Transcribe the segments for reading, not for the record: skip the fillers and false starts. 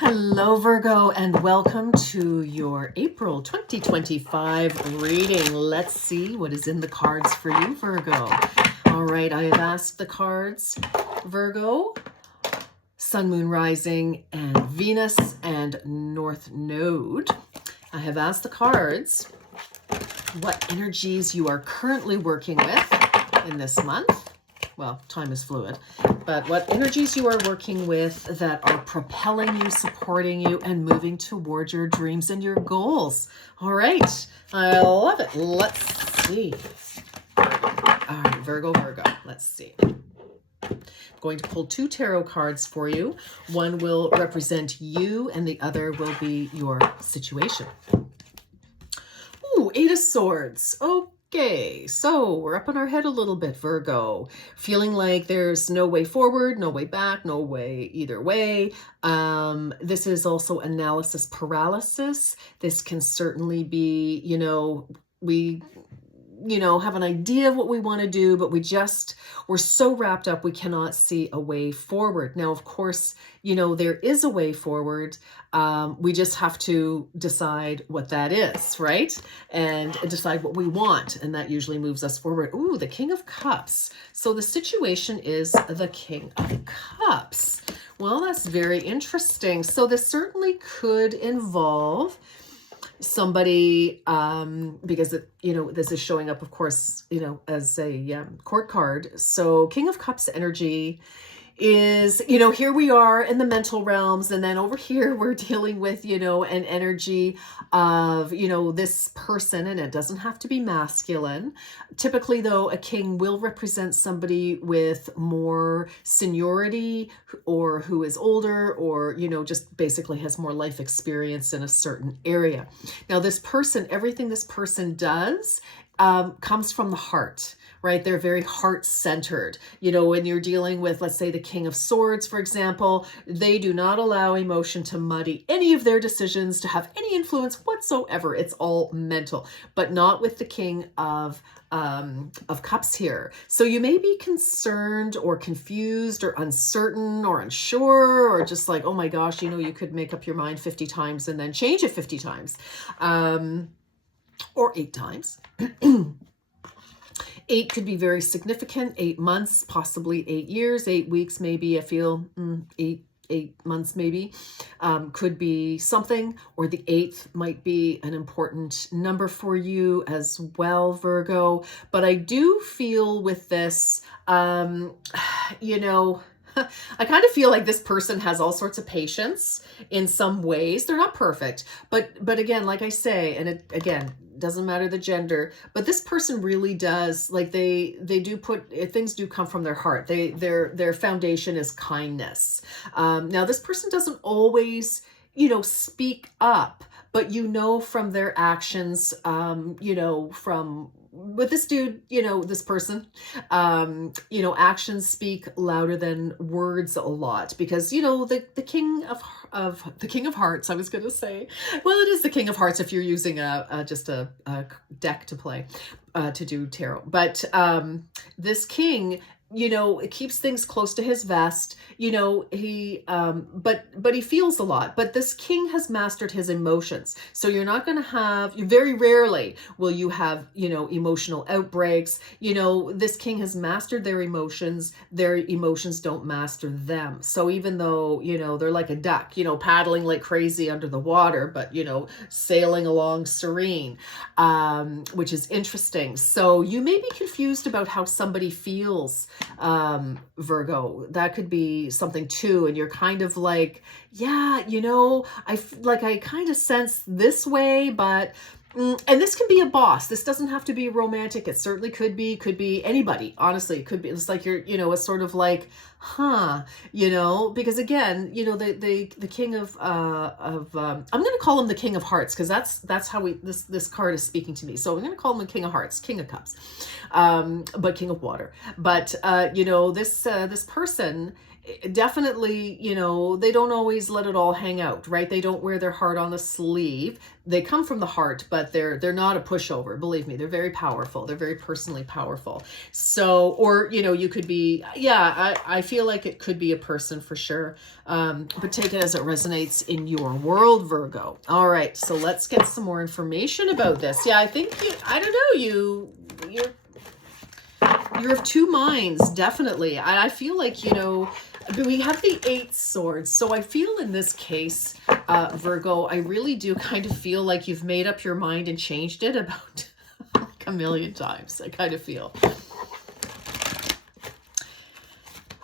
Hello, Virgo, and welcome to your April 2025 reading. Let's see what is in the cards for you, Virgo. All right, I have asked the cards, Virgo, Sun, Moon, Rising, and Venus, and North Node. I have asked the cards what energies you are currently working with in this month. Well, time is fluid, but what energies you are working with that are propelling you, supporting you, and moving towards your dreams and your goals. All right, I love it. Let's see. All right, Virgo, let's see. I'm going to pull two tarot cards for you. One will represent you and the other will be your situation. Ooh, Eight of Swords. Okay, so we're up in our head a little bit, Virgo. Feeling like there's no way forward, no way back, no way either way. This is also analysis paralysis. This can certainly be, we have an idea of what we want to do, but we're so wrapped up we cannot see a way forward. Now, of course, there is a way forward. We just have to decide what that is, right? And decide what we want. And that usually moves us forward. Ooh, the King of Cups. So the situation is the King of Cups. Well, that's very interesting. So this certainly could involve somebody, because this is showing up, of course, as a court card. So King of Cups energy is, here we are in the mental realms, and then over here we're dealing with, an energy of, this person, and it doesn't have to be masculine. Typically, though, a king will represent somebody with more seniority or who is older or, just basically has more life experience in a certain area. Now, this person, everything this person does comes from the heart, right? They're very heart-centered. When you're dealing with, let's say, the King of Swords, for example, they do not allow emotion to muddy any of their decisions, to have any influence whatsoever. It's all mental, but not with the King of Cups here. So you may be concerned or confused or uncertain or unsure, or just like, oh my gosh, you could make up your mind 50 times and then change it 50 times. Or 8 times. 8 could be very significant. 8 months, possibly 8 years, 8 weeks, maybe. I feel 8 months, maybe, could be something, or the 8th might be an important number for you as well, Virgo. But I do feel with this, I kind of feel like this person has all sorts of patience in some ways. They're not perfect, but again, like I say, and it, again, doesn't matter the gender, but this person really does, like they do put, things do come from their heart. Their foundation is kindness. Now this person doesn't always, speak up, but from their actions, with this dude, this person, actions speak louder than words a lot, because, the King of Hearts, I was going to say, well, it is the King of Hearts if you're using just a deck to play, to do tarot. But this king, it keeps things close to his vest, he, but he feels a lot. But this king has mastered his emotions. So you're not going to have, very rarely will you have, emotional outbreaks. This king has mastered their emotions don't master them. So even though, they're like a duck, paddling like crazy under the water, but, sailing along serene, which is interesting. So you may be confused about how somebody feels, Virgo. That could be something too, and you're kind of like, yeah, I kind of sense this way, but and this can be a boss. This doesn't have to be romantic. It certainly could be anybody. Honestly, it could be. It's like you're, it's sort of like, because again, the king of I'm going to call him the King of Hearts, because that's how this card is speaking to me. So I'm going to call him the King of Hearts, King of Cups, but King of Water. But this person definitely, they don't always let it all hang out, right? They don't wear their heart on a sleeve. They come from the heart, but they're not a pushover. Believe me, they're very powerful. They're very personally powerful. So, or, you could be, yeah, I feel like it could be a person for sure. But take it as it resonates in your world, Virgo. All right. So let's get some more information about this. Yeah, I think I don't know, you're of two minds, definitely. I feel like, we have the 8 swords. So I feel in this case, Virgo, I really do kind of feel like you've made up your mind and changed it about like a million times. I kind of feel.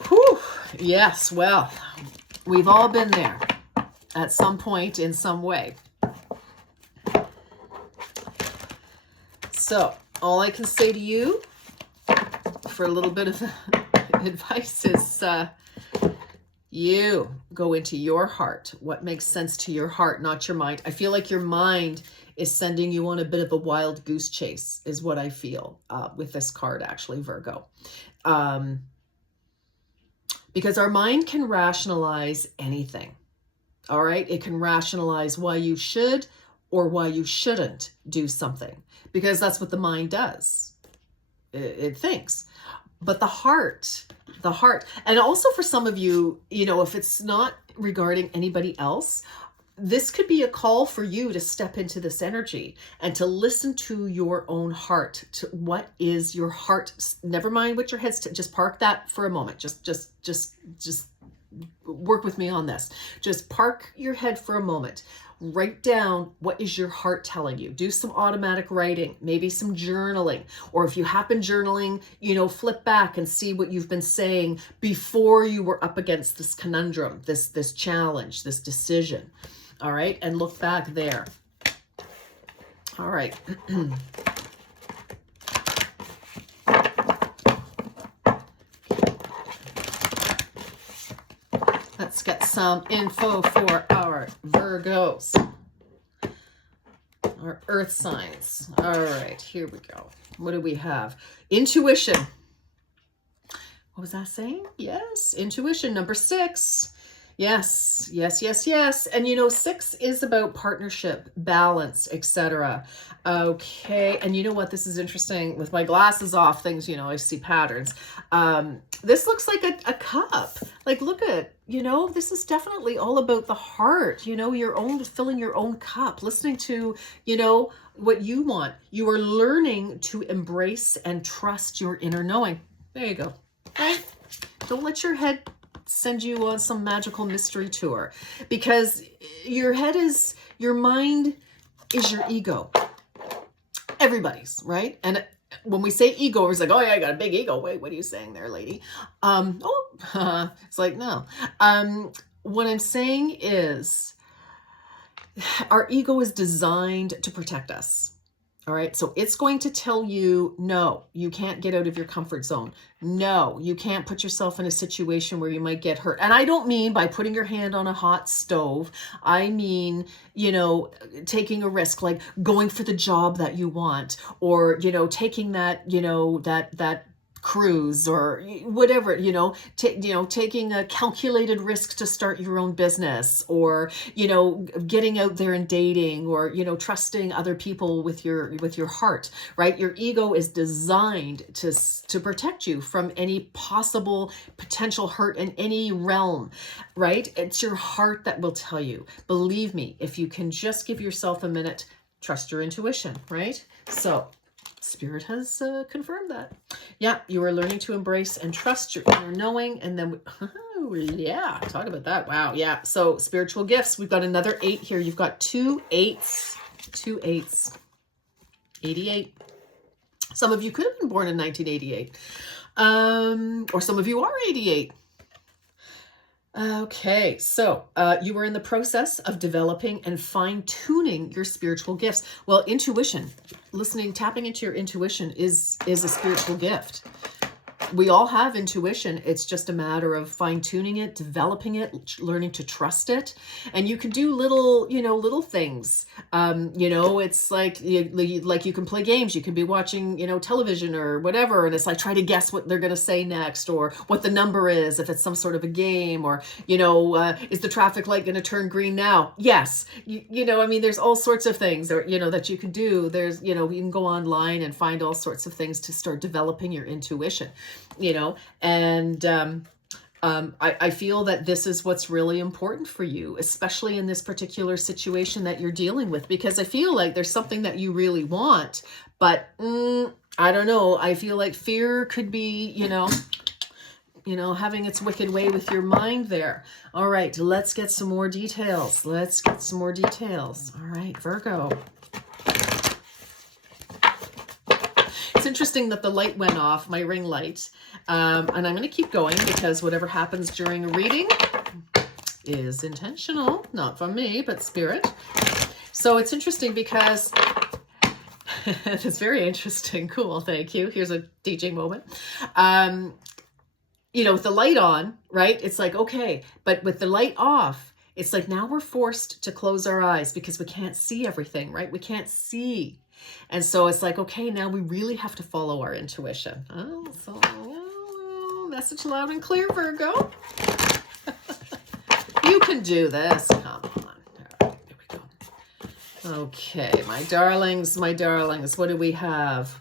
Whew. Yes, well, we've all been there at some point in some way. So all I can say to you for a little bit of advice is you go into your heart. What makes sense to your heart, not your mind. I feel like your mind is sending you on a bit of a wild goose chase is what I feel with this card, actually, Virgo. Because our mind can rationalize anything. All right. It can rationalize why you should or why you shouldn't do something, because that's what the mind does. It thinks. But the heart, and also for some of you, if it's not regarding anybody else, this could be a call for you to step into this energy and to listen to your own heart. To what is your heart? Never mind what your head's just park that for a moment. Just work with me on this. Just park your head for a moment. Write down what is your heart telling you. Do some automatic writing, maybe some journaling. Or if you have been journaling, flip back and see what you've been saying before you were up against this conundrum, this challenge, this decision. All right. And look back there. All right. Let's get some info for our Virgos, our earth signs. All right, here we go. What do we have? Intuition. What was that saying? Yes, intuition, number 6. Yes. And 6 is about partnership, balance, etc. Okay. And you know what? This is interesting. With my glasses off, things, I see patterns. This looks like a cup. Like, look at, this is definitely all about the heart, filling your own cup, listening to, what you want. You are learning to embrace and trust your inner knowing. There you go. Right? Don't let your head send you on some magical mystery tour, because your mind is your ego. Everybody's, right? And when we say ego, it's like, oh yeah, I got a big ego. Wait, what are you saying there, lady? It's like, no. What I'm saying is our ego is designed to protect us. All right. So it's going to tell you, no, you can't get out of your comfort zone. No, you can't put yourself in a situation where you might get hurt. And I don't mean by putting your hand on a hot stove. I mean, taking a risk, like going for the job that you want, or, taking that, that cruise, or whatever, taking a calculated risk to start your own business, or, getting out there and dating, or, trusting other people with your heart, right? Your ego is designed to protect you from any possible potential hurt in any realm, right? It's your heart that will tell you. Believe me, if you can just give yourself a minute, trust your intuition, right? So Spirit has confirmed that. Yeah, you are learning to embrace and trust your inner knowing. And then, yeah, talk about that. Wow, yeah. So spiritual gifts. We've got another 8 here. You've got 2 8s. 2 8s. 88. Some of you could have been born in 1988. Or some of you are 88. Okay, so you are in the process of developing and fine-tuning your spiritual gifts. Well, intuition, tapping into your intuition is a spiritual gift. we all have intuition. It's just a matter of fine-tuning it, developing it, learning to trust it. And you can do little, little things. It's like you can play games. You can be watching, television or whatever. And it's like, try to guess what they're going to say next, or what the number is, if it's some sort of a game, or, is the traffic light going to turn green now? Yes. There's all sorts of things, or, that you can do. There's, you can go online and find all sorts of things to start developing your intuition. And I feel that this is what's really important for you, especially in this particular situation that you're dealing with, because I feel like there's something that you really want, but I don't know. I feel like fear could be, having its wicked way with your mind there. All right, let's get some more details. All right, Virgo. It's interesting that the light went off, my ring light. And I'm going to keep going, because whatever happens during a reading is intentional, not from me, but spirit. So it's interesting because it's very interesting. Cool. Thank you. Here's a teaching moment. With the light on, right? It's like, okay, but with the light off, it's like now we're forced to close our eyes because we can't see everything, right? We can't see. And so it's like, okay, now we really have to follow our intuition. Message loud and clear, Virgo. You can do this. Come on. All right, there we go. Okay, my darlings, what do we have?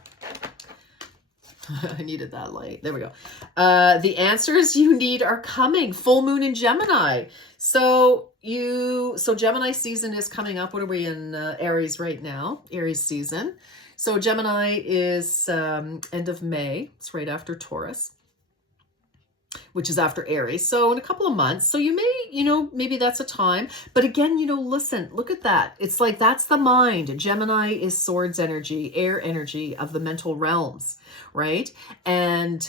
I needed that light. There we go. The answers you need are coming. Full moon in Gemini. So Gemini season is coming up. What are we in? Aries right now. Aries season. So Gemini is end of May. It's right after Taurus, which is after Aries. So in a couple of months. So you may, maybe that's a time. But again, listen, look at that. It's like, that's the mind. Gemini is swords energy, air energy of the mental realms, right? And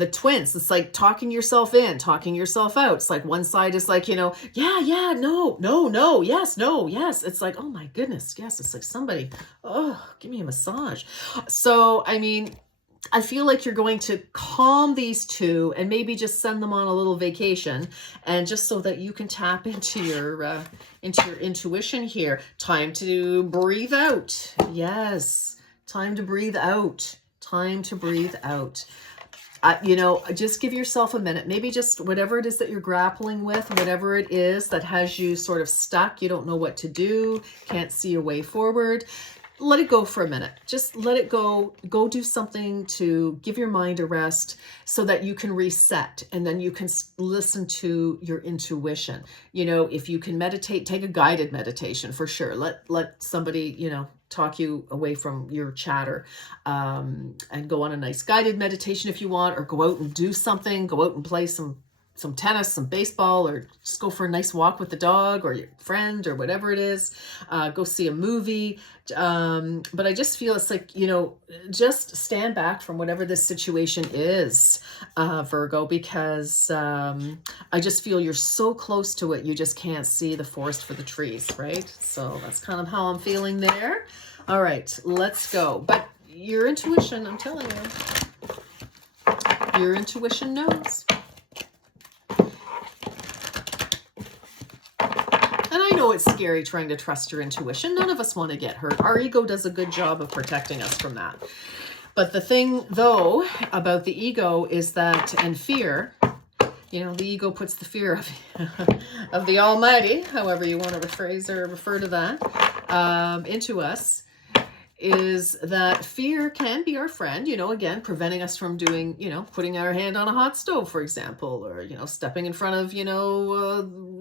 the twins, it's like talking yourself in, talking yourself out. It's like one side is like, no, yes. It's like, oh my goodness, yes. It's like somebody, give me a massage. So, I feel like you're going to calm these two and maybe just send them on a little vacation, and just so that you can tap into your intuition here. Time to breathe out. Yes. Time to breathe out. Just give yourself a minute. Maybe just whatever it is that you're grappling with, whatever it is that has you sort of stuck, you don't know what to do, can't see a way forward. Let it go for a minute. Just let it go. Go do something to give your mind a rest so that you can reset, and then you can listen to your intuition. If you can meditate, take a guided meditation for sure. Let somebody, talk you away from your chatter, and go on a nice guided meditation if you want, or go out and do something. Go out and play some tennis, some baseball, or just go for a nice walk with the dog or your friend or whatever it is. Go see a movie. But I just feel it's like, just stand back from whatever this situation is, Virgo, because I just feel you're so close to it, you just can't see the forest for the trees, right? So that's kind of how I'm feeling there. All right, let's go. But your intuition, I'm telling you, your intuition knows. And I know it's scary trying to trust your intuition. None of us want to get hurt. Our ego does a good job of protecting us from that. But the thing, though, about the ego is that, and fear, the ego puts the fear of the Almighty, however you want to rephrase or refer to that, into us, is that fear can be our friend, again, preventing us from doing, putting our hand on a hot stove, for example, or, stepping in front of,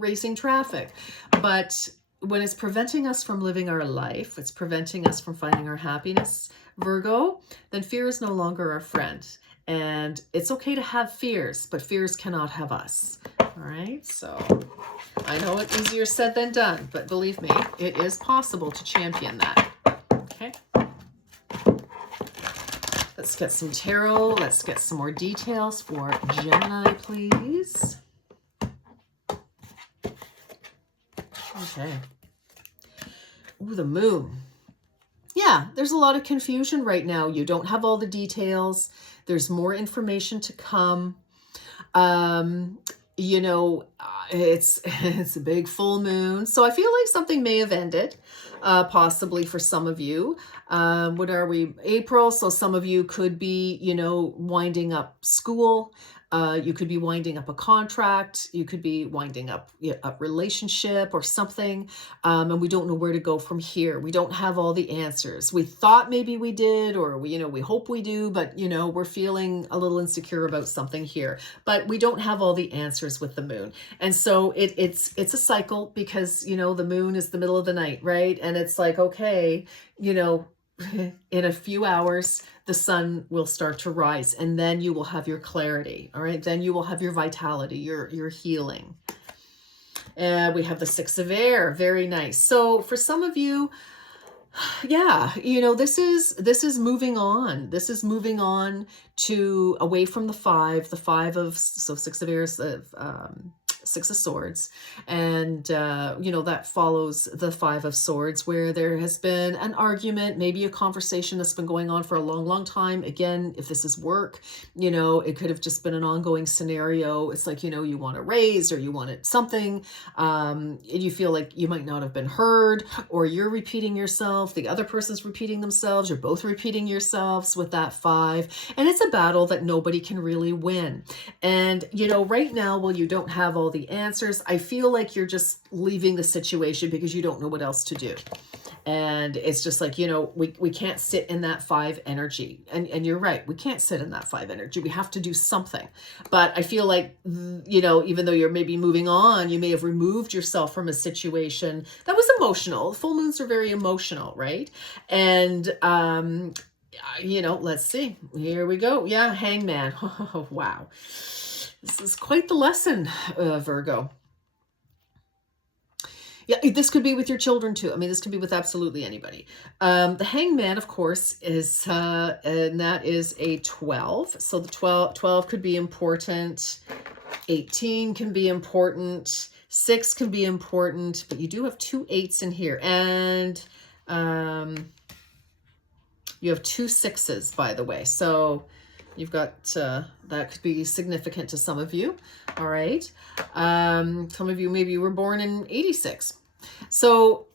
racing traffic. But when it's preventing us from living our life, it's preventing us from finding our happiness, Virgo, then fear is no longer our friend. And it's okay to have fears, but fears cannot have us. All right. So I know it's easier said than done, but believe me, it is possible to champion that. Okay. Let's get some tarot. Let's get some more details for Gemini, please. Okay. Ooh, the moon. Yeah, there's a lot of confusion right now. You don't have all the details. There's more information to come. Um, you know, it's it's a big full moon, so I feel like something may have ended, possibly for some of you. What are we? April, so some of you could be, winding up school. You could be winding up a contract. You could be winding up a relationship or something, and we don't know where to go from here. We don't have all the answers. We thought maybe we did, or we hope we do, but we're feeling a little insecure about something here. But we don't have all the answers with the moon, and so it's a cycle because the moon is the middle of the night, right? And it's like, okay, in a few hours, the sun will start to rise, and then you will have your clarity. All right. Then you will have your vitality, your healing. And we have the Six of Air. Very nice. So for some of you, yeah, this is moving on. This is moving on to away from the five of, so Six of Air is the, Six of Swords, and that follows the Five of Swords, where there has been an argument, maybe a conversation that's been going on for a long time. Again, if this is work, it could have just been an ongoing scenario. It's like, you want a raise, or you wanted something, and you feel like you might not have been heard, or you're repeating yourself, the other person's repeating themselves, you're both repeating yourselves with that five, and it's a battle that nobody can really win. And right now, while you don't have all the answers, I feel like you're just leaving the situation because you don't know what else to do. And it's just like, we can't sit in that five energy. And you're right, we can't sit in that five energy. We have to do something. But I feel like, even though you're maybe moving on, you may have removed yourself from a situation that was emotional. Full moons are very emotional, right? And let's see. Here we go. Yeah, Hangman. Oh, wow. This is quite the lesson, Virgo. Yeah, this could be with your children too. I mean, this could be with absolutely anybody. The Hangman, of course, is, and that is a 12. So the 12 could be important. 18 can be important. 6 can be important, but you do have 2 8s in here. And you have 2 6s, by the way. So you've got, that could be significant to some of you. All right. Some of you, maybe you were born in 86. So,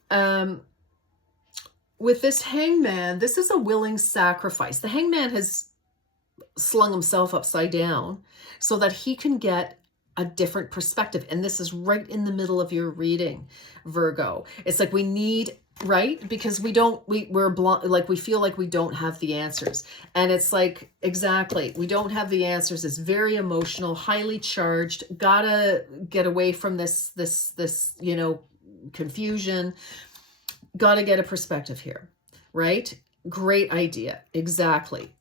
with this Hangman, this is a willing sacrifice. The Hangman has slung himself upside down so that he can get a different perspective. And this is right in the middle of your reading, Virgo. It's like we need, right? Because we're like, we feel like we don't have the answers. And it's like, exactly, we don't have the answers. It's very emotional, highly charged, gotta get away from this, confusion, gotta get a perspective here, right? Great idea. Exactly.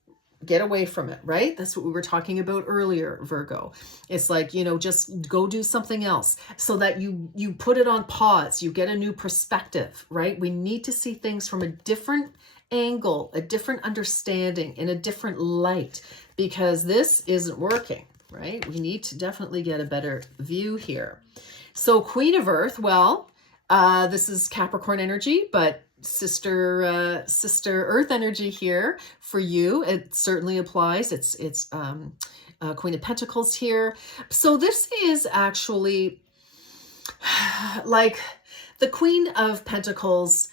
Get away from it, right? That's what we were talking about earlier, Virgo. It's like, just go do something else so that you put it on pause. You get a new perspective, right? We need to see things from a different angle, a different understanding, in a different light, because this isn't working, right? We need to definitely get a better view here. So Queen of Earth, well, this is Capricorn energy, but sister Earth energy here for you. It certainly applies. It's Queen of Pentacles here. So this is actually like the Queen of Pentacles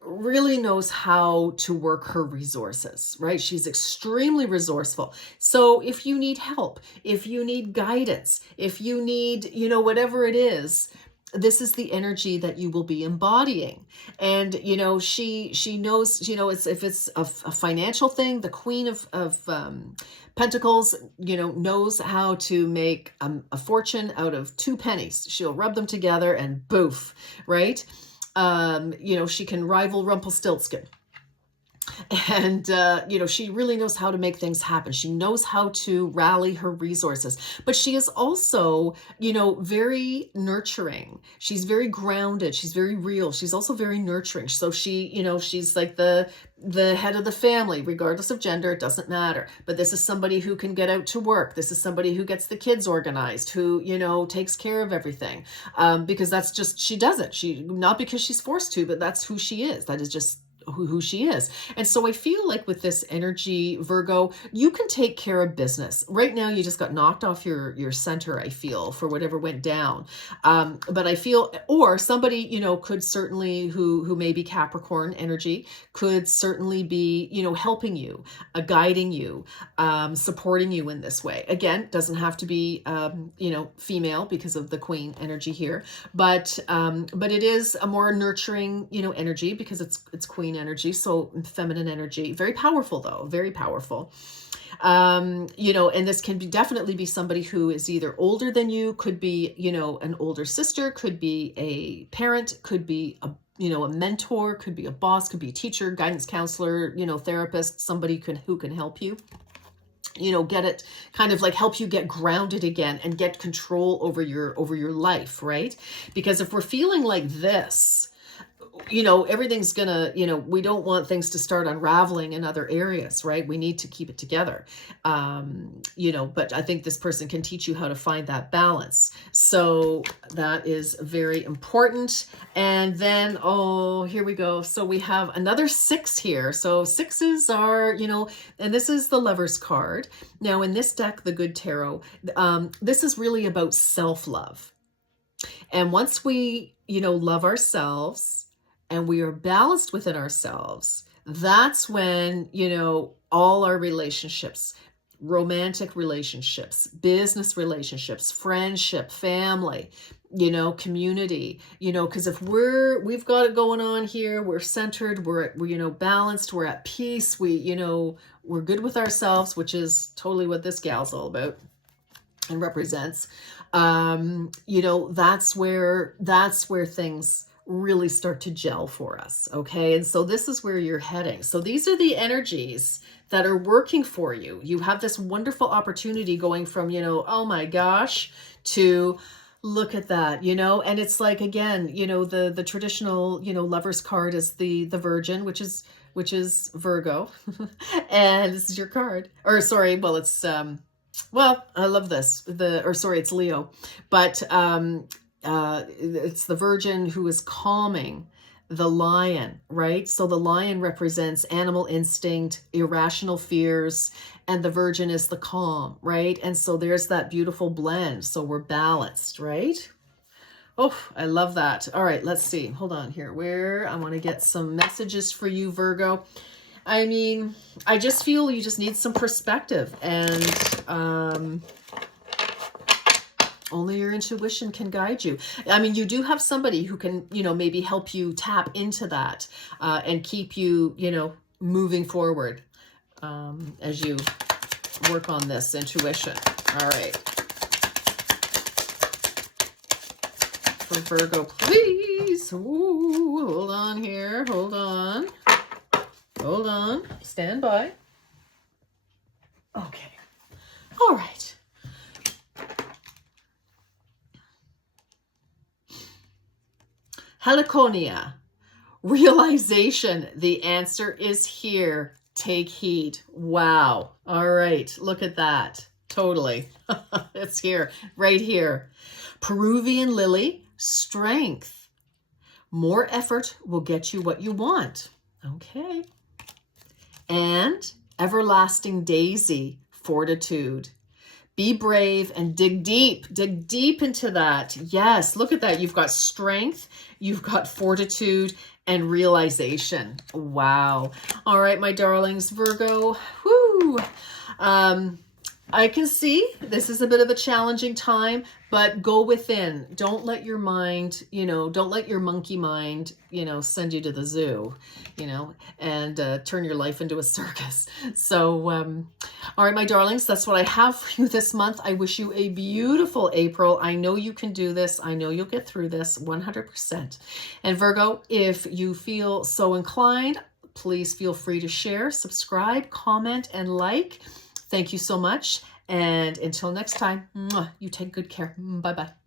really knows how to work her resources, right? She's extremely resourceful. So if you need help, if you need guidance, if you need, whatever it is, this is the energy that you will be embodying. And, she knows, if it's a financial thing, the Queen of Pentacles, knows how to make a fortune out of 2 pennies. She'll rub them together and boof, right? She can rival Rumpelstiltskin. And, she really knows how to make things happen. She knows how to rally her resources, but she is also, very nurturing. She's very grounded. She's very real. She's also very nurturing. So she's like the head of the family, regardless of gender, it doesn't matter. But this is somebody who can get out to work. This is somebody who gets the kids organized, who, takes care of everything. Because that's just, she does it. Not because she's forced to, but that's who she is. That is just who she is. And so I feel like with this energy, Virgo, you can take care of business. Right now, you just got knocked off your center, I feel, for whatever went down. But I feel, or somebody, could certainly, who may be Capricorn energy, could certainly be, helping you, guiding you, supporting you in this way. Again, doesn't have to be, female because of the Queen energy here, but it is a more nurturing, energy because it's Queen energy, so feminine energy. Very powerful though, very powerful. And this can definitely be somebody who is either older than you, could be, an older sister, could be a parent, could be a mentor, could be a boss, could be a teacher, guidance counselor, therapist, somebody who can help you. Get it kind of like help you get grounded again and get control over your life, right? Because if we're feeling like this, everything's gonna, we don't want things to start unraveling in other areas, right? We need to keep it together. But I think this person can teach you how to find that balance. So that is very important. And then, here we go. So we have another 6 here. So 6s are, and this is the Lover's card. Now in this deck, the Good Tarot, this is really about self-love. And once we, love ourselves, and we are balanced within ourselves, that's when, all our relationships, romantic relationships, business relationships, friendship, family, community, because if we've got it going on here, we're centered, we're balanced, we're at peace, we're good with ourselves, which is totally what this gal's all about and represents. That's where things really start to gel for us. Okay. And so this is where you're heading. So these are the energies that are working for you. You have this wonderful opportunity going from, oh my gosh, to look at that, and it's like, again, the traditional, Lover's card is the Virgin, which is Virgo. And this is your card, or sorry, well, it's, I love this, it's Leo, but, it's the Virgin who is calming the lion, right? So the lion represents animal instinct, irrational fears, and the Virgin is the calm, right? And so there's that beautiful blend. So we're balanced, right? Oh, I love that. All right, let's see. Hold on here. I want to get some messages for you, Virgo. I mean, I just feel you just need some perspective, and only your intuition can guide you. I mean, you do have somebody who can, maybe help you tap into that and keep you, moving forward as you work on this intuition. All right. For Virgo, please. Ooh, hold on here. Hold on. Hold on. Stand by. Okay. All right. Heliconia, realization. The answer is here. Take heed. Wow. All right. Look at that. Totally. It's here, right here. Peruvian lily, strength. More effort will get you what you want. Okay. And everlasting daisy, fortitude. Be brave and dig deep into that. Yes, look at that. You've got strength, you've got fortitude and realization. Wow. All right, my darlings, Virgo. Whoo. I can see this is a bit of a challenging time, but go within. Don't let your mind, don't let your monkey mind, send you to the zoo, and turn your life into a circus. So, all right, my darlings, that's what I have for you this month. I wish you a beautiful April. I know you can do this. I know you'll get through this 100%. And Virgo, if you feel so inclined, please feel free to share, subscribe, comment, and like. Thank you so much. And until next time, you take good care. Bye-bye.